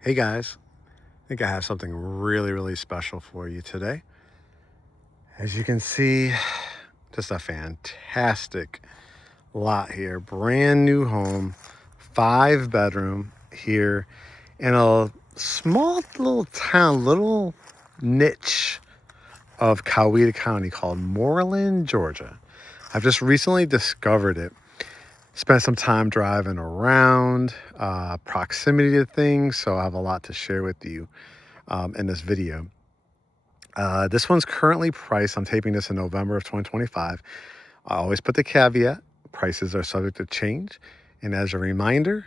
Hey guys, I think I have something really special for you today. As you can see, just a fantastic lot here. Brand new home, 5 bedroom here in a small little town, little niche of Coweta County called Moreland, Georgia. I've just recently discovered it. Spent some time driving around, proximity to things, so I have a lot to share with you in this video. This one's currently priced, I'm taping this in November of 2025. I always put the caveat, prices are subject to change. And as a reminder,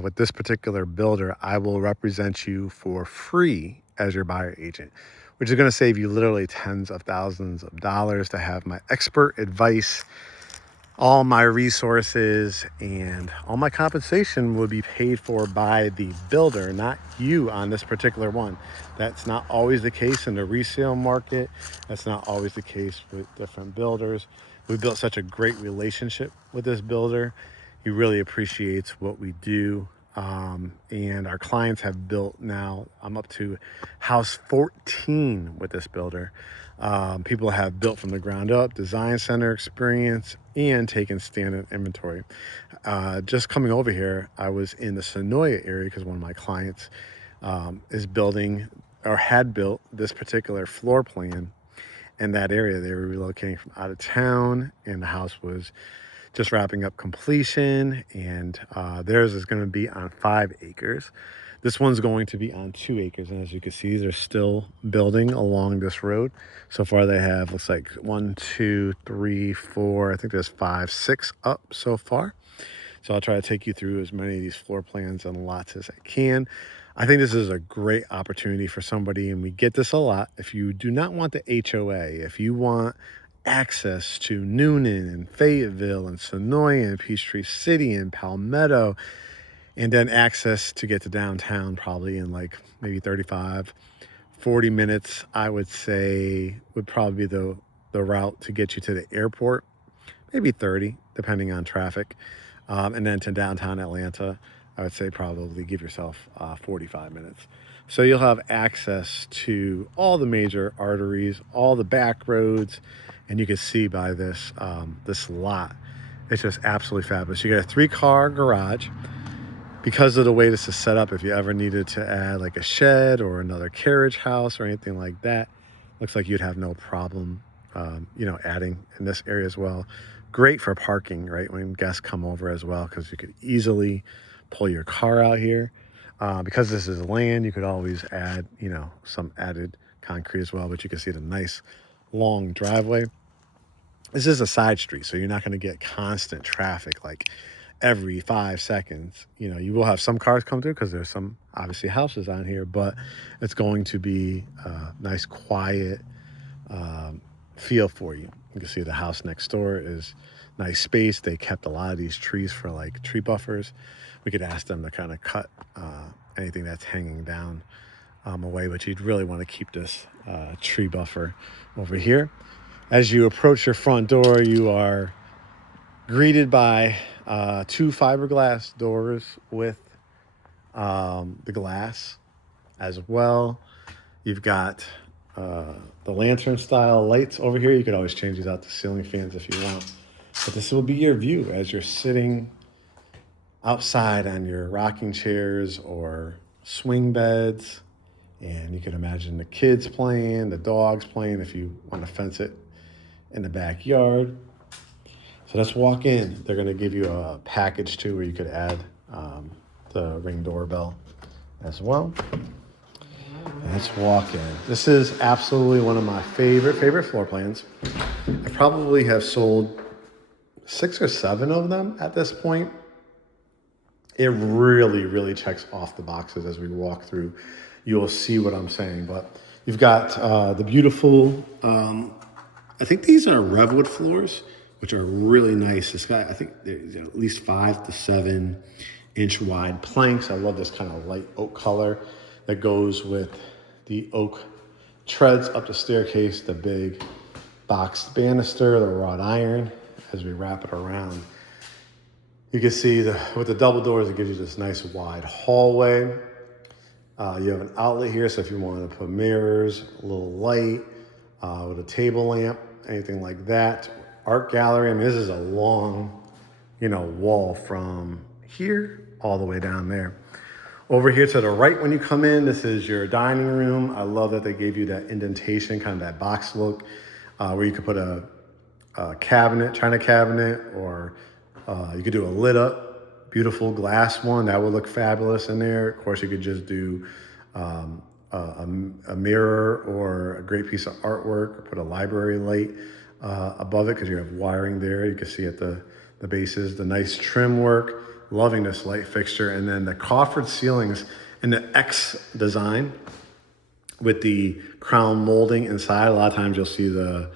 with this particular builder, I will represent you for free as your buyer agent, which is going to save you literally tens of thousands of dollars to have my expert advice. All my resources and all my compensation will be paid for by the builder, not you on this particular one. That's not always the case in the resale market. That's not always the case with different builders. We built such a great relationship with this builder. He really appreciates what we do. And our clients have built now, I'm up to house 14 with this builder. People have built from the ground up, design center experience, and taken standard inventory. Just coming over here, I was in the Sonoya area because one of my clients is building or had built this particular floor plan in that area. They were relocating from out of town, and the house was just wrapping up completion, and theirs is going to be on 5 acres. This one's going to be on 2 acres, and as you can see, they're still building along this road. So far they have, looks like 1, 2, 3, 4, I think there's 5, 6 up so far. So I'll try to take you through as many of these floor plans and lots as I can. I think this is a great opportunity for somebody, and we get this a lot. If you do not want the HOA, if you want access to Noonan and Fayetteville and Sonoya and Peachtree City and Palmetto, and then access to get to downtown probably in like maybe 35, 40 minutes, I would say would probably be the route to get you to the airport, maybe 30, depending on traffic. And then to downtown Atlanta, I would say probably give yourself 45 minutes. So you'll have access to all the major arteries, all the back roads, and you can see by this this lot, it's just absolutely fabulous. You got a 3-car garage. Because of the way this is set up, if you ever needed to add like a shed or another carriage house or anything like that, looks like you'd have no problem, adding in this area as well. Great for parking, right? When guests come over as well, because you could easily pull your car out here. Because this is land, you could always add, some added concrete as well, but you can see the nice long driveway. This is a side street, so you're not going to get constant traffic like every 5 seconds. You will have some cars come through because there's some obviously houses on here, but it's going to be a nice quiet feel for you. You can see the house next door is nice space. They kept a lot of these trees for like tree buffers. We could ask them to kind of cut anything that's hanging down away, but you'd really want to keep this tree buffer over here. As you approach your front door, you are greeted by 2 fiberglass doors with the glass as well. You've got the lantern style lights over here. You could always change these out to ceiling fans if you want. But this will be your view as you're sitting outside on your rocking chairs or swing beds. And you can imagine the kids playing, the dogs playing if you want to fence it in the backyard. So let's walk in. They're going to give you a package too where you could add the Ring doorbell as well. Let's walk in. This is absolutely one of my favorite floor plans. I probably have sold 6 or 7 of them at this point. It really checks off the boxes as we walk through. You will see what I'm saying, but you've got the beautiful, I think these are Revwood floors, which are really nice. It's got, I think there's at least 5 to 7 inch wide planks. I love this kind of light oak color that goes with the oak treads up the staircase, the big boxed banister, the wrought iron as we wrap it around. You can see with the double doors, it gives you this nice wide hallway. You have an outlet here, so if you want to put mirrors, a little light, with a table lamp, anything like that. Art gallery, I mean, this is a long, wall from here all the way down there. Over here to the right when you come in, this is your dining room. I love that they gave you that indentation, kind of that box look, where you could put a cabinet, china cabinet, or you could do a lit up, beautiful glass one. That would look fabulous in there. Of course, you could just do a mirror or a great piece of artwork, or put a library light above it because you have wiring there. You can see at the bases, the nice trim work. Loving this light fixture. And then the coffered ceilings in the X design with the crown molding inside. A lot of times you'll see the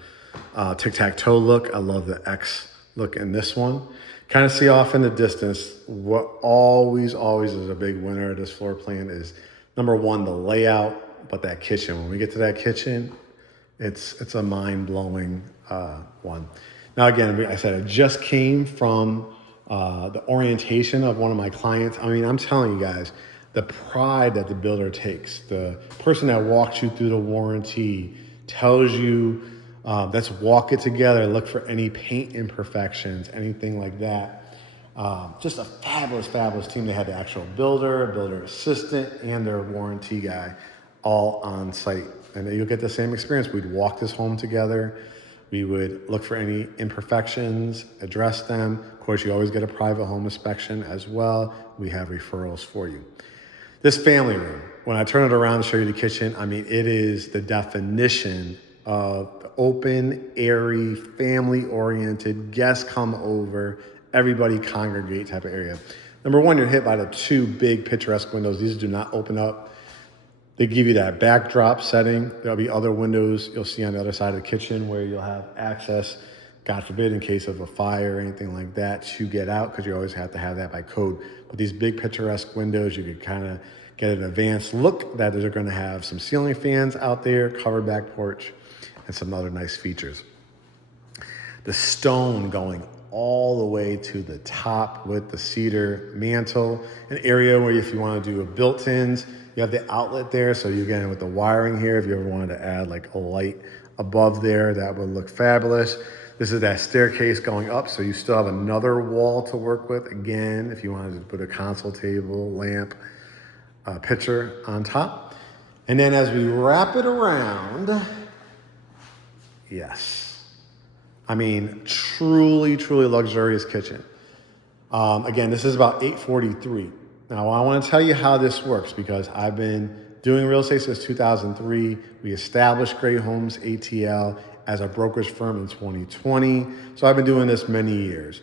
tic-tac-toe look. I love the X look in this one. Kind of see off in the distance. What always is a big winner of this floor plan is, number one, the layout, but that kitchen. When we get to that kitchen, it's a mind-blowing one. Now again, I said I just came from the orientation of one of my clients. I mean, I'm telling you guys, the pride that the builder takes, the person that walks you through the warranty, tells you, let's walk it together, look for any paint imperfections, anything like that. Just a fabulous team. They had the actual builder assistant, and their warranty guy all on site. And you'll get the same experience. We'd walk this home together. We would look for any imperfections, address them. Of course, you always get a private home inspection as well. We have referrals for you. This family room, when I turn it around to show you the kitchen, I mean, it is the definition of the open, airy, family-oriented, guests come over, everybody congregate type of area. Number one, you're hit by the two big picturesque windows. These do not open up. They give you that backdrop setting. There'll be other windows you'll see on the other side of the kitchen where you'll have access, God forbid, in case of a fire or anything like that, to get out, because you always have to have that by code. But these big picturesque windows, you could kind of get an advanced look that they're going to have some ceiling fans out there, covered back porch, and some other nice features. The stone going all the way to the top with the cedar mantle, an area where if you want to do a built-ins, you have the outlet there, so you're getting with the wiring here. If you ever wanted to add like a light above there, that would look fabulous. This is that staircase going up, so you still have another wall to work with. Again, if you wanted to put a console table, lamp, picture on top. And then as we wrap it around, yes. I mean, truly luxurious kitchen. Again, this is about $843. Now, I want to tell you how this works because I've been doing real estate since 2003. We established GreatHomesATL as a brokerage firm in 2020. So I've been doing this many years.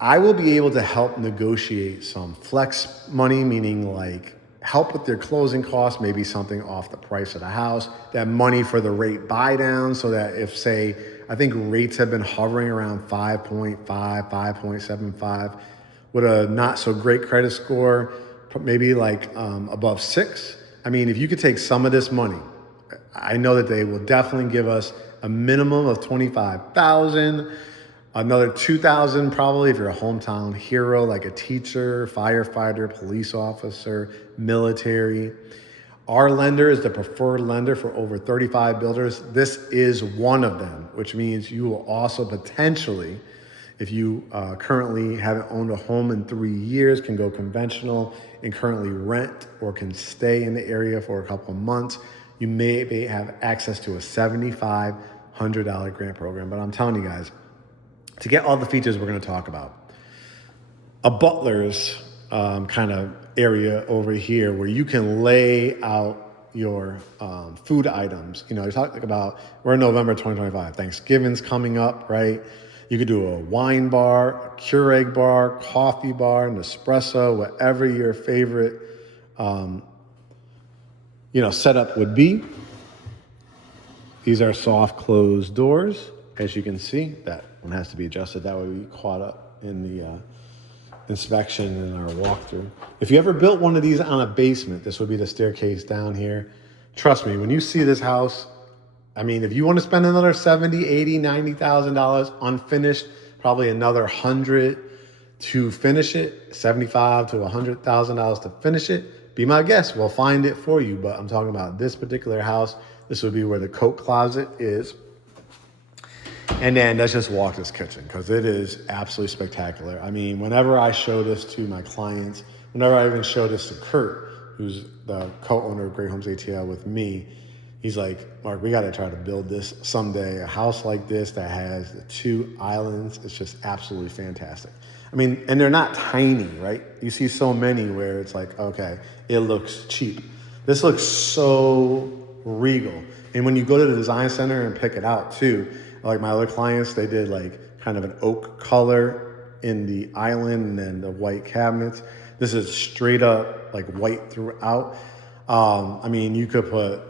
I will be able to help negotiate some flex money, meaning like help with their closing costs, maybe something off the price of the house, that money for the rate buy down, so that if, say, I think rates have been hovering around 5.5, 5.75, with a not so great credit score, maybe like above 6. I mean, if you could take some of this money, I know that they will definitely give us a minimum of $25,000, another $2,000 probably if you're a hometown hero, like a teacher, firefighter, police officer, military. Our lender is the preferred lender for over 35 builders. This is one of them, which means you will also potentially, if you currently haven't owned a home in 3 years, can go conventional and currently rent or can stay in the area for a couple of months, you may have access to a $7,500 grant program. But I'm telling you guys, to get all the features we're going to talk about, a butler's kind of area over here where you can lay out your food items. You know, you're talking about, we're in November 2025, Thanksgiving's coming up, right? You could do a wine bar, a Keurig bar, coffee bar, Nespresso, whatever your favorite, setup would be. These are soft closed doors. As you can see, that one has to be adjusted. That way we caught up in the inspection and our walkthrough. If you ever built one of these on a basement, this would be the staircase down here. Trust me, when you see this house, I mean, if you want to spend another $70,000, $80,000, $90,000 unfinished, probably another $100,000 to finish it, $75,000 to $100,000 to finish it, be my guest. We'll find it for you. But I'm talking about this particular house. This would be where the coat closet is. And then let's just walk this kitchen because it is absolutely spectacular. I mean, whenever I show this to my clients, whenever I even show this to Kurt, who's the co-owner of GreatHomesATL with me, he's like, Mark, we got to try to build this someday. A house like this that has the 2 islands, it's just absolutely fantastic. I mean, and they're not tiny, right? You see so many where it's like, okay, it looks cheap. This looks so regal. And when you go to the design center and pick it out too, like my other clients, they did like kind of an oak color in the island and then the white cabinets. This is straight up like white throughout. I mean, you could put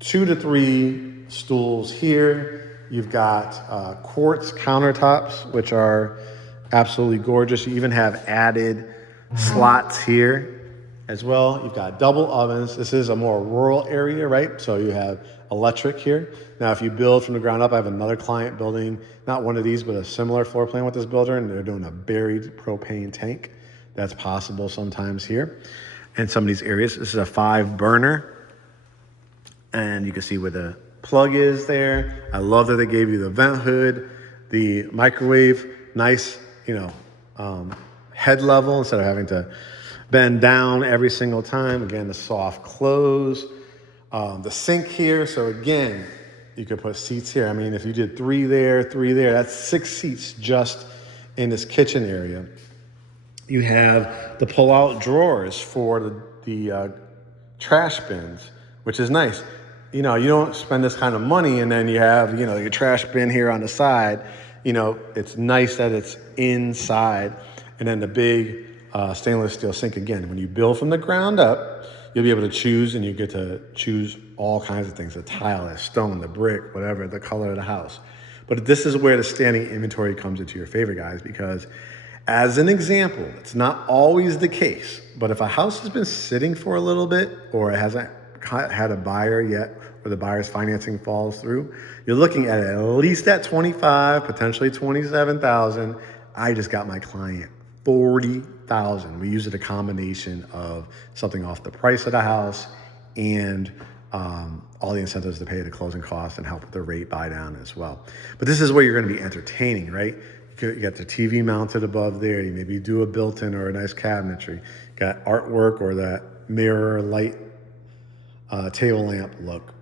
2 to 3 stools here. You've got quartz countertops, which are absolutely gorgeous. You even have added slots here as well. You've got double ovens. This is a more rural area, right? So you have electric here. Now, if you build from the ground up, I have another client building, not one of these, but a similar floor plan with this builder, and they're doing a buried propane tank. That's possible sometimes here in some of these areas. This is a 5 burner, and you can see where the plug is there. I love that they gave you the vent hood, the microwave, nice, head level instead of having to bend down every single time. Again, the soft close. The sink here. So again, you could put seats here. I mean, if you did 3 there, 3 there, that's 6 seats just in this kitchen area. You have the pull-out drawers for the trash bins, which is nice. You don't spend this kind of money and then you have, your trash bin here on the side. It's nice that it's inside. And then the big stainless steel sink again. When you build from the ground up, you'll be able to choose, and you get to choose all kinds of things, the tile, the stone, the brick, whatever, the color of the house. But this is where the standing inventory comes into your favor, guys, because as an example, it's not always the case, but if a house has been sitting for a little bit or it hasn't had a buyer yet, or the buyer's financing falls through, you're looking at least that 25, potentially 27,000. I just got my client 40,000. We use it a combination of something off the price of the house and all the incentives to pay the closing costs and help with the rate buy down as well. But this is where you're going to be entertaining, right? You got the TV mounted above there. You maybe do a built-in or a nice cabinetry. Got artwork or that mirror light table lamp look.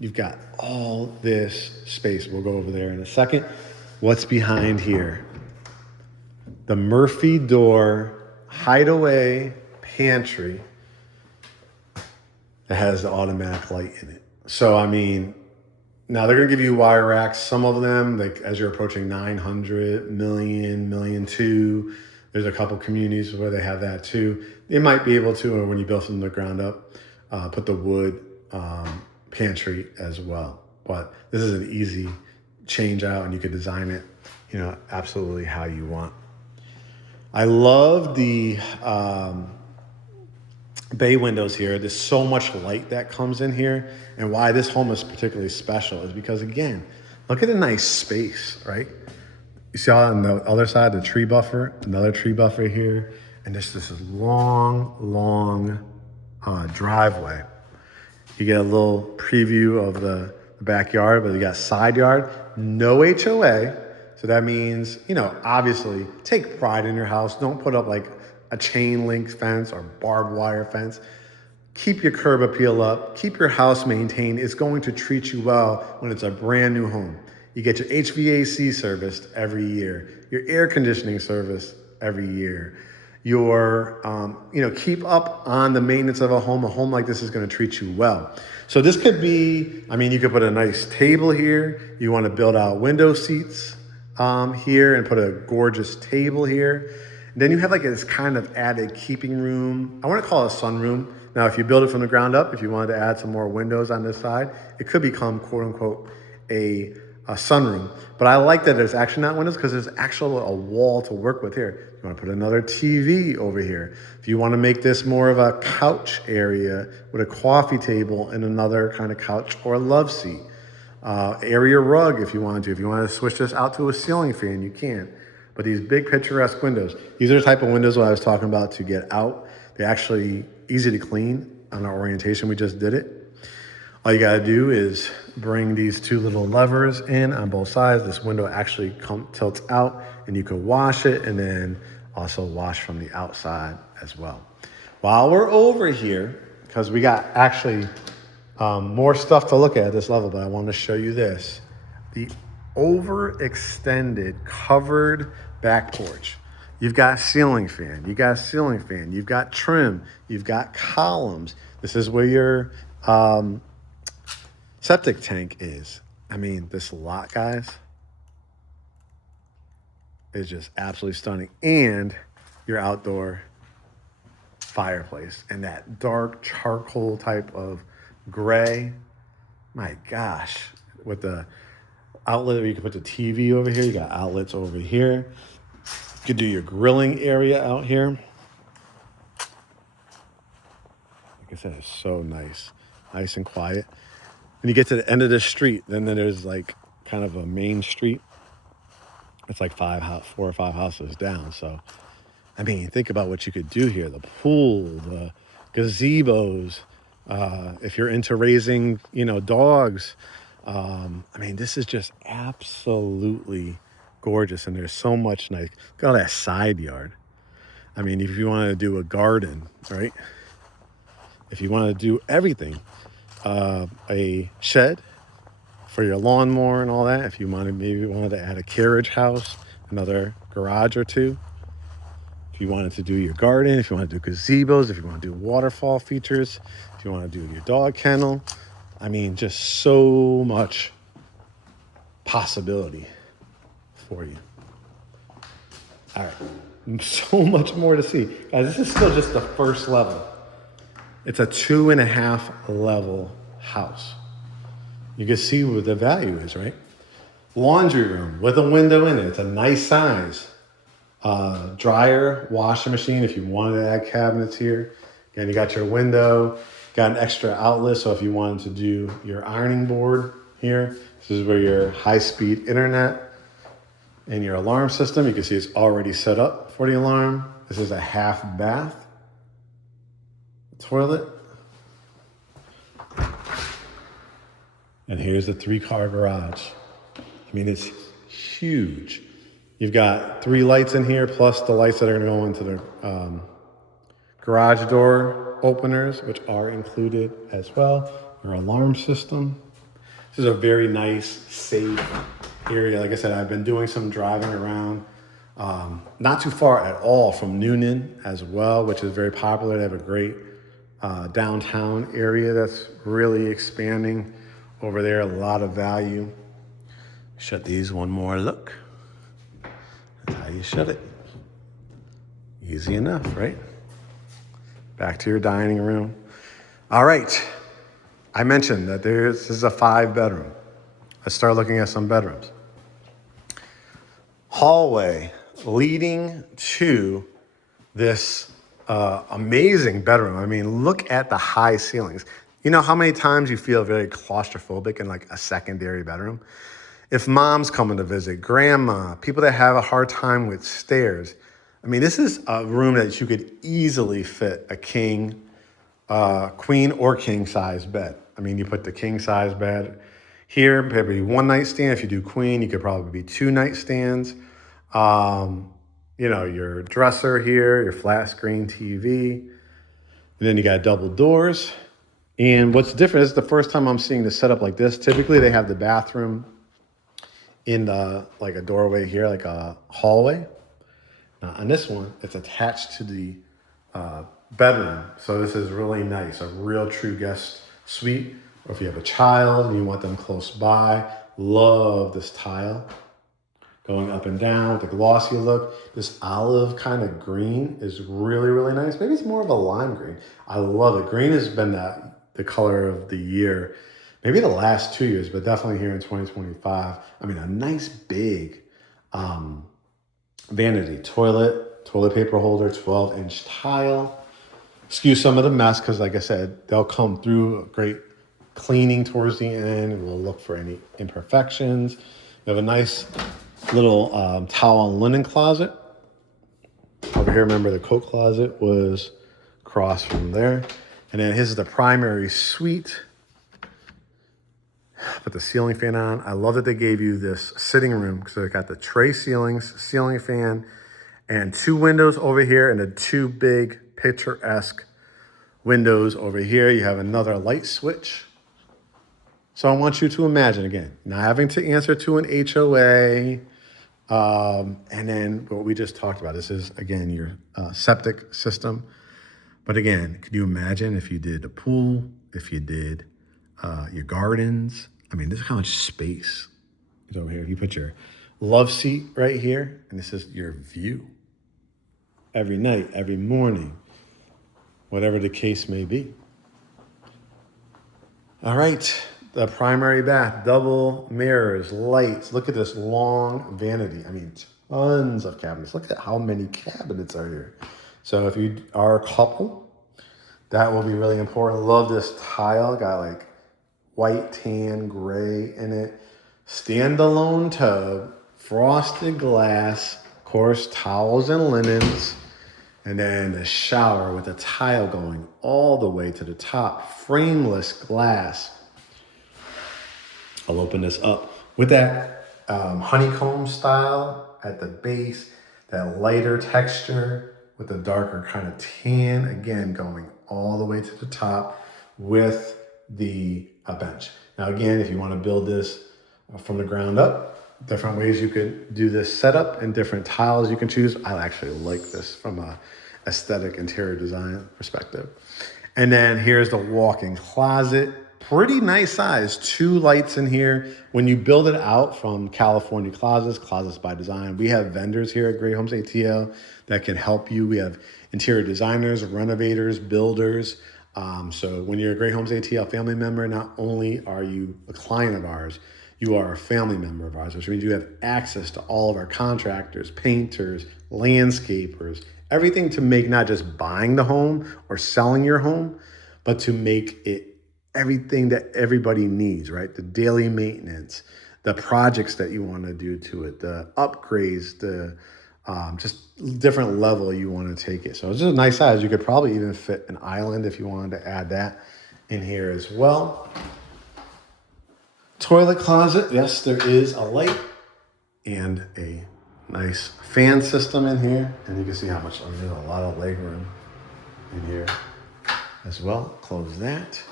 You've got all this space. We'll go over there in a second. What's behind here? The Murphy door hideaway pantry that has the automatic light in it. So, I mean, now they're going to give you wire racks. Some of them, like as you're approaching 900, million, million two, there's a couple communities where they have that too. They might be able to, or when you build from the ground up, put the wood pantry as well. But this is an easy change out and you could design it, absolutely how you want. I love the bay windows here. There's so much light that comes in here. And why this home is particularly special is because, again, look at the nice space, right? You see on the other side, the tree buffer, another tree buffer here. And this long, long driveway. You get a little preview of the backyard, but you got side yard, no HOA. So that means, obviously take pride in your house. Don't put up like a chain link fence or barbed wire fence. Keep your curb appeal up. Keep your house maintained. It's going to treat you well when it's a brand new home. You get your HVAC serviced every year, your air conditioning serviced every year. Your, keep up on the maintenance of a home. A home like this is going to treat you well. So this could be, you could put a nice table here. You want to build out window seats here and put a gorgeous table here. And then you have like this kind of added keeping room. I want to call it a sunroom. Now, if you build it from the ground up, if you wanted to add some more windows on this side, it could become quote unquote a sunroom. But I like that there's actually not windows because there's actually a wall to work with here. You want to put another TV over here. If you want to make this more of a couch area with a coffee table and another kind of couch or a love seat. Area rug if you want to. If you want to switch this out to a ceiling fan, you can. But these big picturesque windows, these are the type of windows what I was talking about to get out. They're actually easy to clean. On our orientation, we just did it. All you gotta do is bring these two little levers in on both sides. This window actually tilts out and you can wash it and then also wash from the outside as well. While we're over here, because we got actually more stuff to look at this level, but I want to show you this. The overextended covered back porch. You've got ceiling fan, you've got trim, you've got columns. This is where your septic tank is. I mean, this lot, guys, is just absolutely stunning. And your outdoor fireplace and that dark charcoal type of gray. My gosh, with the outlet where you can put the TV over here. You got outlets over here. You could do your grilling area out here. Like I said, it's so nice and quiet. When you get to the end of the street, then there's like kind of a main street. It's like 4 or 5 houses down. So, I mean, think about what you could do here. The pool, the gazebos. If you're into raising, dogs. I mean, this is just absolutely gorgeous. And there's so much nice. Look at all that side yard. I mean, if you want to do a garden, right? If you want to do everything, a shed for your lawnmower and all that. If you maybe wanted to add a carriage house, another garage or two. If you wanted to do your garden, if you want to do gazebos, if you want to do waterfall features, if you want to do your dog kennel. I mean, just so much possibility for you. All right, so much more to see. Guys, this is still just the first level. It's a 2.5 level house. You can see what the value is, right? Laundry room with a window in it. It's a nice size. Dryer, washing machine if you wanted to add cabinets here. Again, you got your window, got an extra outlet. So if you wanted to do your ironing board here, this is where your high-speed internet and your alarm system. You can see it's already set up for the alarm. This is a half bath. Toilet. And here's the 3-car garage. I mean, it's huge. You've got 3 lights in here, plus the lights that are gonna go into the garage door openers, which are included as well. Your alarm system. This is a very nice, safe area. Like I said, I've been doing some driving around. Not too far at all from Noonan as well, which is very popular. They have a great downtown area that's really expanding over there. A lot of value. Shut these one more look. That's how you shut it. Easy enough, right? Back to your dining room. All right. I mentioned that this is a 5-bedroom. Let's start looking at some bedrooms. Hallway leading to this amazing bedroom. I mean, look at the high ceilings. You know how many times you feel very claustrophobic in like a secondary bedroom? If mom's coming to visit, grandma, people that have a hard time with stairs. I mean, this is a room that you could easily fit a king, queen or king size bed. I mean, you put the king size bed here, maybe 1 nightstand. If you do queen, you could probably be 2 nightstands. Your dresser here, your flat screen TV. And then you got double doors. And what's different is the first time I'm seeing this set up like this. Typically they have the bathroom in like a doorway here, like a hallway. Now on this one, it's attached to the bedroom. So this is really nice, a real true guest suite. Or if you have a child and you want them close by, love this tile. Going up and down with the glossy look. This olive kind of green is really, really nice. Maybe it's more of a lime green. I love it. Green has been the color of the year, maybe the last 2 years, but definitely here in 2025. I mean, a nice big vanity toilet paper holder, 12-inch tile. Excuse some of the mess because, like I said, they'll come through a great cleaning towards the end. And we'll look for any imperfections. We have a nice little towel and linen closet. Over here, remember the coat closet was across from there. And then here's the primary suite. Put the ceiling fan on. I love that they gave you this sitting room. So it got the tray ceilings, ceiling fan, and 2 windows over here and the 2 big picturesque windows over here. You have another light switch. So I want you to imagine, again, not having to answer to an HOA. And then what we just talked about, this is, again, your septic system. But again, could you imagine if you did a pool, if you did your gardens? I mean, this is how much space is over here. If you put your love seat right here, and this is your view every night, every morning, whatever the case may be. All right, the primary bath, double mirrors, lights. Look at this long vanity. I mean, tons of cabinets. Look at how many cabinets are here. So if you are a couple, that will be really important. Love this tile. Got like white, tan, gray in it. Standalone tub, frosted glass, of course, towels and linens. And then the shower with a tile going all the way to the top. Frameless glass. I'll open this up with that honeycomb style at the base. That lighter texture with the darker kind of tan. Again, going all the way to the top with the bench. Now again, if you want to build this from the ground up, different ways you could do this setup and different tiles you can choose. I actually like this from a aesthetic interior design perspective. And then here's the walk-in closet. Pretty nice size, 2 lights in here. When you build it out from California Closets by Design, we have vendors here at Great Homes ATL that can help you. We have interior designers, renovators, builders. So when you're a Great Homes ATL family member, not only are you a client of ours, you are a family member of ours, which means you have access to all of our contractors, painters, landscapers, everything to make not just buying the home or selling your home, but to make it everything that everybody needs, right? The daily maintenance, the projects that you want to do to it, the upgrades, the just different level you want to take it. So it's just a nice size. You could probably even fit an island if you wanted to add that in here as well. Toilet closet. Yes, there is a light and a nice fan system in here. And you can see how much, there's a lot of leg room in here as well. Close that.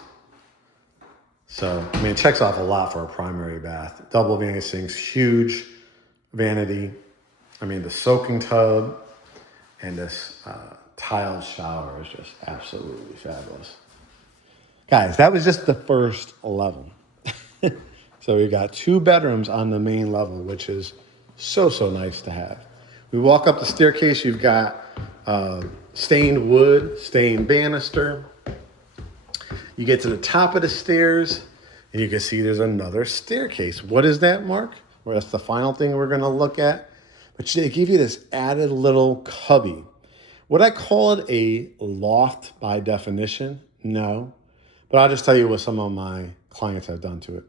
So, I mean, it checks off a lot for a primary bath. Double vanity sinks, huge vanity. I mean, the soaking tub and this tiled shower is just absolutely fabulous. Guys, that was just the first level. So we got 2 bedrooms on the main level, which is so nice to have. We walk up the staircase, you've got stained wood, stained banister. You get to the top of the stairs, and you can see there's another staircase. What is that, Mark? Well, that's the final thing we're going to look at. But they give you this added little cubby. Would I call it a loft by definition? No. But I'll just tell you what some of my clients have done to it.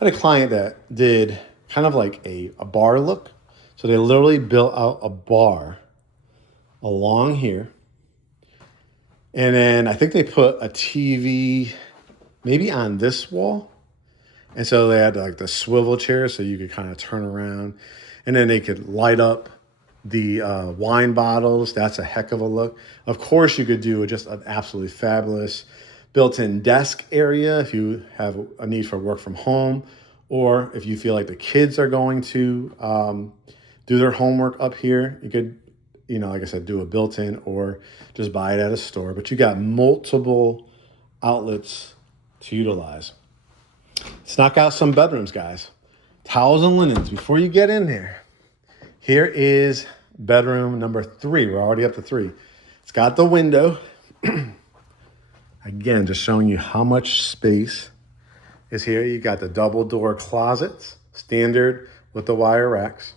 I had a client that did kind of like a bar look. So they literally built out a bar along here. And then I think they put a TV maybe on this wall. And so they had like the swivel chair so you could kind of turn around. And then they could light up the wine bottles. That's a heck of a look. Of course, you could do just an absolutely fabulous built-in desk area if you have a need for work from home, or if you feel like the kids are going to do their homework up here. You could, like I said, do a built-in or just buy it at a store. But you got multiple outlets to utilize. Let's knock out some bedrooms, guys. Towels and linens before you get in there. Here is bedroom number 3. We're already up to 3. It's got the window. Again, just showing you how much space is here. You got the double door closets, standard with the wire racks.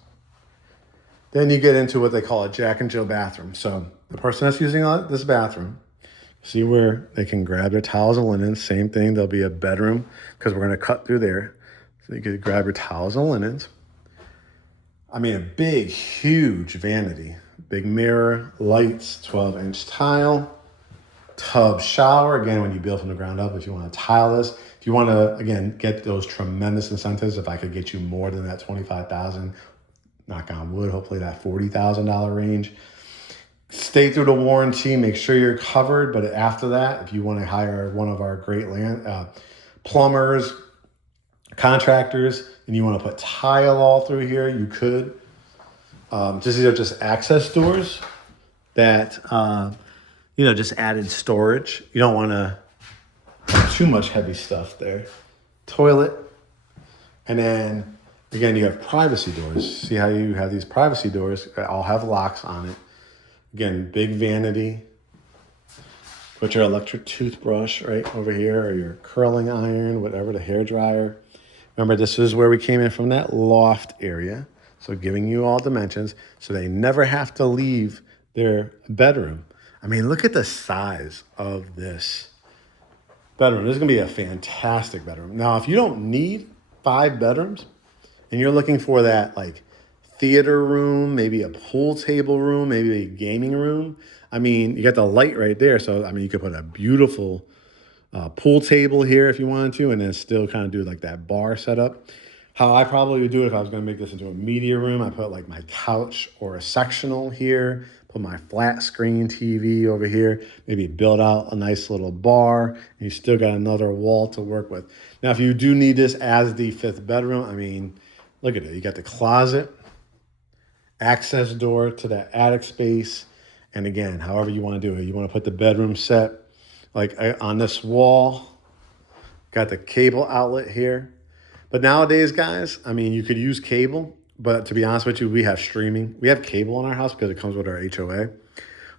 Then you get into what they call a Jack and Jill bathroom. So the person that's using this bathroom, see where they can grab their towels and linens. Same thing, there'll be a bedroom because we're going to cut through there. So you could grab your towels and linens. I mean, a big, huge vanity. Big mirror, lights, 12-inch tile. tub shower. Again, when you build from the ground up, if you want to tile this, if you want to, again, get those tremendous incentives, if I could get you more than that 25,000, knock on wood, hopefully that $40,000 range. Stay through the warranty, make sure you're covered. But after that, if you want to hire one of our great plumbers, contractors, and you want to put tile all through here, you could. These are just access doors that, just added storage. You don't want to have too much heavy stuff there. Toilet. And then, again, you have privacy doors. See how you have these privacy doors? All have locks on it. Again, big vanity. Put your electric toothbrush right over here, or your curling iron, whatever, the hair dryer. Remember, this is where we came in from that loft area. So giving you all dimensions so they never have to leave their bedroom. I mean, look at the size of this bedroom. This is going to be a fantastic bedroom. Now, if you don't need 5 bedrooms and you're looking for that like theater room, maybe a pool table room, maybe a gaming room. I mean, you got the light right there. So, I mean, you could put a beautiful pool table here if you wanted to, and then still kind of do like that bar setup. How I probably would do it if I was going to make this into a media room, I put like my couch or a sectional here, put my flat screen TV over here, maybe build out a nice little bar, and you still got another wall to work with. Now, if you do need this as the 5th bedroom, I mean, look at it. You got the closet, access door to that attic space, and again, however you want to do it. You want to put the bedroom set like on this wall, got the cable outlet here. But nowadays, guys, I mean, you could use cable, but to be honest with you, we have streaming. We have cable in our house because it comes with our HOA,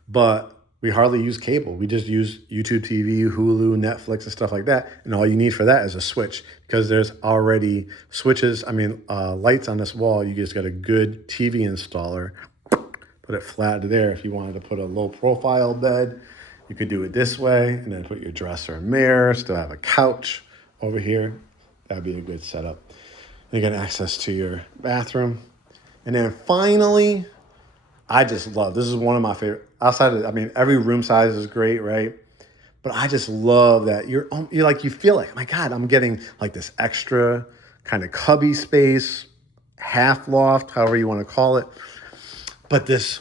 but we hardly use cable. We just use YouTube TV, Hulu, Netflix, and stuff like that. And all you need for that is a switch because there's already switches. I mean, lights on this wall. You just got a good TV installer. Put it flat there. If you wanted to put a low profile bed, you could do it this way and then put your dresser and mirror, still have a couch over here. That'd be a good setup. You get access to your bathroom. And then finally, I just love, this is one of my favorite, outside of, I mean, every room size is great, right? But I just love that you're like, you feel like, oh my God, I'm getting like this extra kind of cubby space, half loft, however you want to call it. But this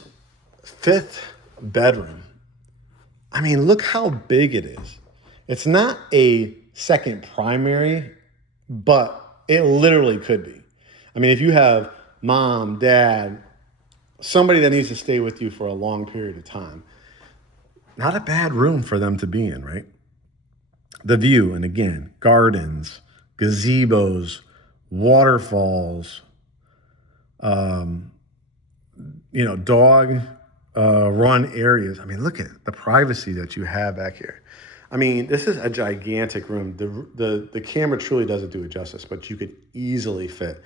5th bedroom, I mean, look how big it is. It's not a 2nd primary, but it literally could be. I mean, if you have mom, dad, somebody that needs to stay with you for a long period of time, not a bad room for them to be in, right? The view, and again, gardens, gazebos, waterfalls, dog run areas. I mean, look at the privacy that you have back here. I mean, this is a gigantic room. The camera truly doesn't do it justice, but you could easily fit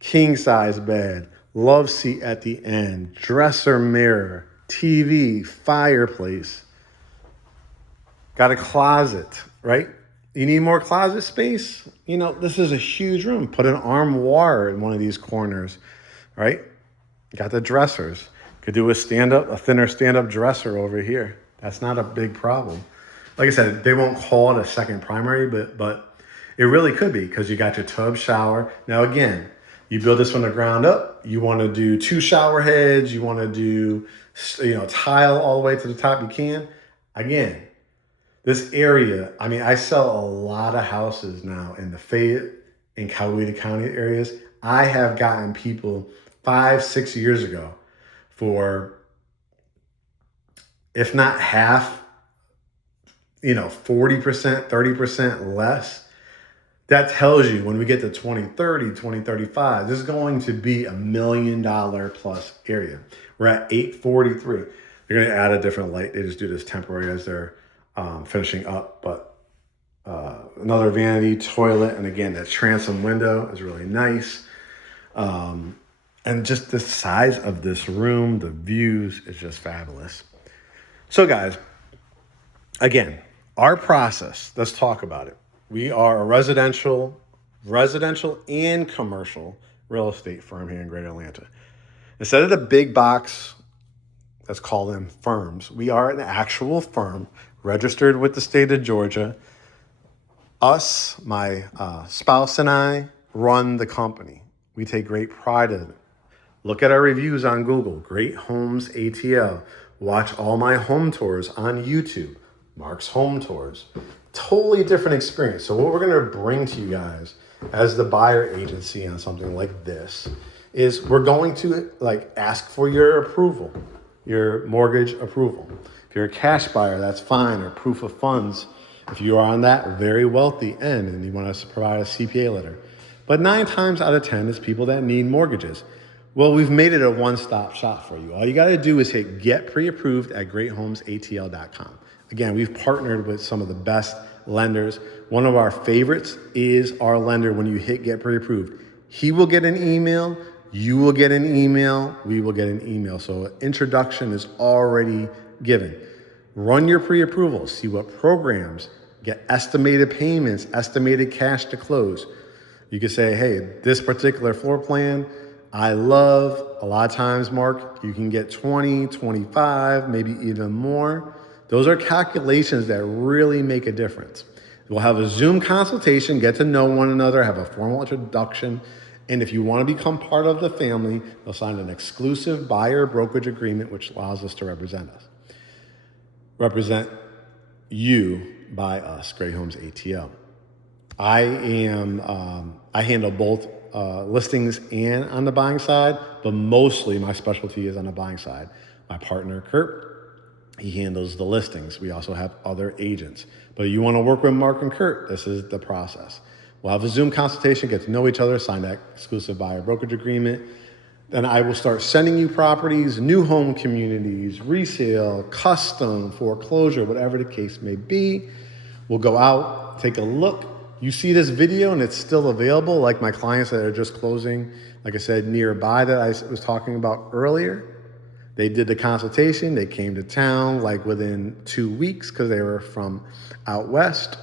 king size bed, love seat at the end, dresser mirror, TV, fireplace. Got a closet, right? You need more closet space? This is a huge room. Put an armoire in one of these corners, right? Got the dressers. Could do a thinner stand-up dresser over here. That's not a big problem. Like I said, they won't call it a 2nd primary, but it really could be because you got your tub shower. Now, again, you build this from the ground up. You want to do 2 shower heads. You want to do, tile all the way to the top. You can. Again, this area, I mean, I sell a lot of houses now in the Fayette and Coweta County areas. I have gotten people 5-6 years ago for, if not half, 40%, 30% less. That tells you when we get to 2030, 2035, this is going to be $1 million plus area. We're at 843. They're going to add a different light. They just do this temporary as they're finishing up. But another vanity toilet. And again, that transom window is really nice. And just the size of this room, the views is just fabulous. So guys, again, our process, let's talk about it. We are a residential and commercial real estate firm here in Greater Atlanta. Instead of the big box, let's call them firms, we are an actual firm registered with the state of Georgia. Us, my spouse and I, run the company. We take great pride in it. Look at our reviews on Google, Great Homes ATL. Watch all my home tours on YouTube, Mark's Home Tours. Totally different experience. So what we're gonna bring to you guys as the buyer agency on something like this is we're going to ask for your approval, your mortgage approval. If you're a cash buyer, that's fine, or proof of funds. If you are on that very wealthy end and you want us to provide a CPA letter. But 9 times out of 10 is people that need mortgages. Well, we've made it a one-stop shop for you. All you gotta do is hit get pre-approved at GreatHomesATL.com. Again, we've partnered with some of the best lenders. One of our favorites is our lender. When you hit get pre-approved, he will get an email, you will get an email, we will get an email. So introduction is already given. Run your pre-approval, see what programs, get estimated payments, estimated cash to close. You could say, hey, this particular floor plan, I love. A lot of times, Mark, you can get 20, 25, maybe even more. Those are calculations that really make a difference. We'll have a Zoom consultation, get to know one another, have a formal introduction. And if you want to become part of the family, they'll sign an exclusive buyer brokerage agreement, which allows us to represent you by us, Great Homes ATL. I handle both listings and on the buying side, but mostly my specialty is on the buying side. My partner, Kurt, he handles the listings. We also have other agents. But you want to work with Mark and Kurt, this is the process. We'll have a Zoom consultation, get to know each other, sign that exclusive buyer brokerage agreement. Then I will start sending you properties, new home communities, resale, custom, foreclosure, whatever the case may be. We'll go out, take a look. You see this video and it's still available, like my clients that are just closing, like I said, nearby that I was talking about earlier. They did the consultation, they came to town like within 2 weeks because they were from out west.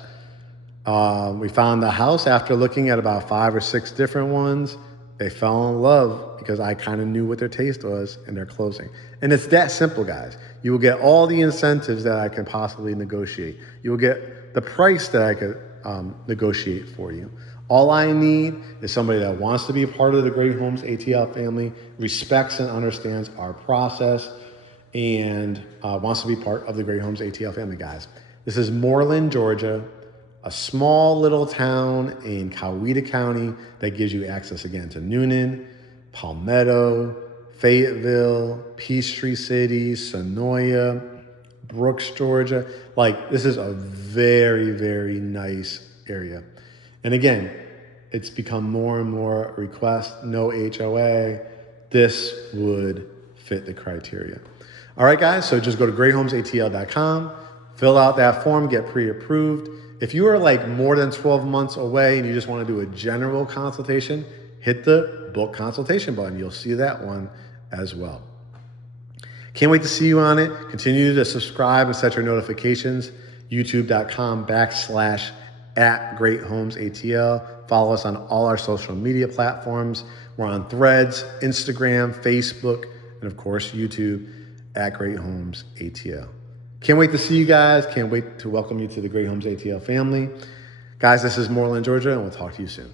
We found the house after looking at about 5 or 6 different ones. They fell in love because I kind of knew what their taste was in their closing. And it's that simple, guys. You will get all the incentives that I can possibly negotiate. You will get the price that I could negotiate for you. All I need is somebody that wants to be a part of the Great Homes ATL family, respects and understands our process, and wants to be part of the Great Homes ATL family, guys. This is Moreland, Georgia, a small little town in Coweta County that gives you access again to Noonan, Palmetto, Fayetteville, Peachtree City, Sonoya, Brooks, Georgia. Like, this is a very, very nice area. And again, it's become more and more a request, no HOA. This would fit the criteria. All right, guys, so just go to GreatHomesATL.com, fill out that form, get pre-approved. If you are like more than 12 months away and you just want to do a general consultation, hit the book consultation button. You'll see that one as well. Can't wait to see you on it. Continue to subscribe and set your notifications. YouTube.com/@GreatHomesATL. Follow us on all our social media platforms. We're on Threads, Instagram, Facebook, and of course, YouTube @GreatHomesATL. Can't wait to see you guys. Can't wait to welcome you to the Great Homes ATL family. Guys, this is Moreland, Georgia, and we'll talk to you soon.